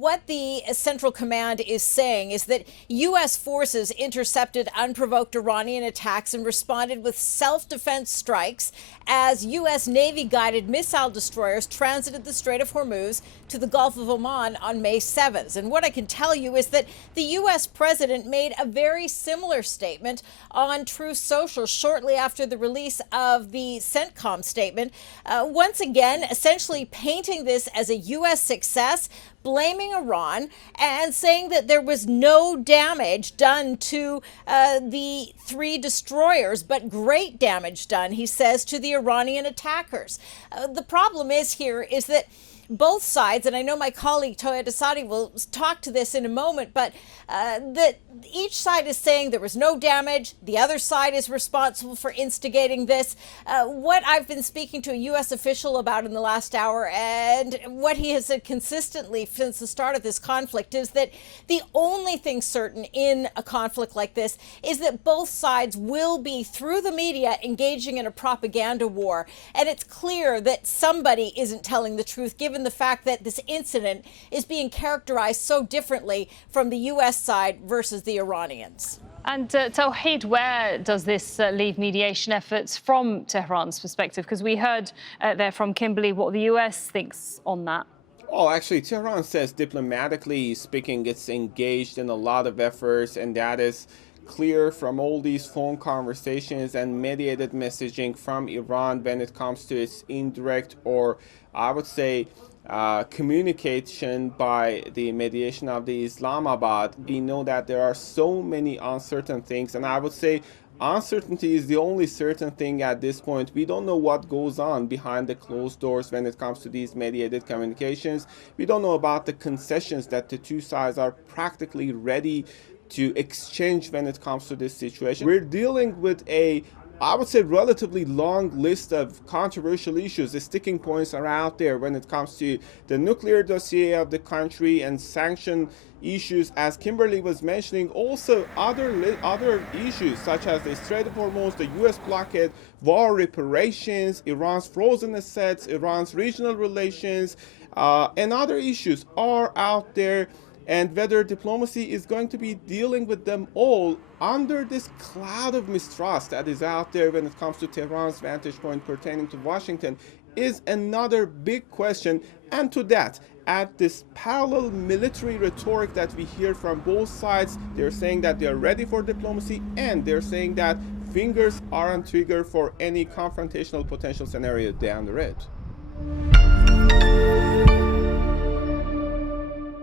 What the Central Command is saying is that U.S. forces intercepted unprovoked Iranian attacks and responded with self-defense strikes as U.S. Navy-guided missile destroyers transited the Strait of Hormuz to the Gulf of Oman on May 7th. And what I can tell you is that the U.S. president made a very similar statement on Truth Social shortly after the release of the CENTCOM statement, once again essentially painting this as a U.S. success, blaming Iran and saying that there was no damage done to the three destroyers, but great damage done, he says, to the Iranian attackers. The problem is that both sides, and I know my colleague Tohid Asadi will talk to this in a moment, but that each side is saying there was no damage. The other side is responsible for instigating this. What I've been speaking to a U.S. official about in the last hour, and what he has said consistently since the start of this conflict, is that the only thing certain in a conflict like this is that both sides will be, through the media, engaging in a propaganda war. And it's clear that somebody isn't telling the truth, given the fact that this incident is being characterized so differently from the U.S. side versus the Iranians. And Tohid, where does this leave mediation efforts from Tehran's perspective? Because we heard there from Kimberly what the U.S. thinks on that. Oh, actually, Tehran says, diplomatically speaking, it's engaged in a lot of efforts, and that is clear from all these phone conversations and mediated messaging from Iran when it comes to its indirect, or I would say, communication by the mediation of the Islamabad. We know that there are so many uncertain things, and I would say uncertainty is the only certain thing at this point. We don't know what goes on behind the closed doors when it comes to these mediated communications. We don't know about the concessions that the two sides are practically ready to exchange when it comes to this situation. We're dealing with I would say, relatively long list of controversial issues. The sticking points are out there when it comes to the nuclear dossier of the country and sanction issues, as Kimberly was mentioning. Also, other issues such as the Strait of Hormuz, the U.S. blockade, war reparations, Iran's frozen assets, Iran's regional relations, and other issues are out there. And whether diplomacy is going to be dealing with them all under this cloud of mistrust that is out there when it comes to Tehran's vantage point pertaining to Washington is another big question. And to that, at this parallel military rhetoric that we hear from both sides, they're saying that they're ready for diplomacy, and they're saying that fingers are on trigger for any confrontational potential scenario down the road.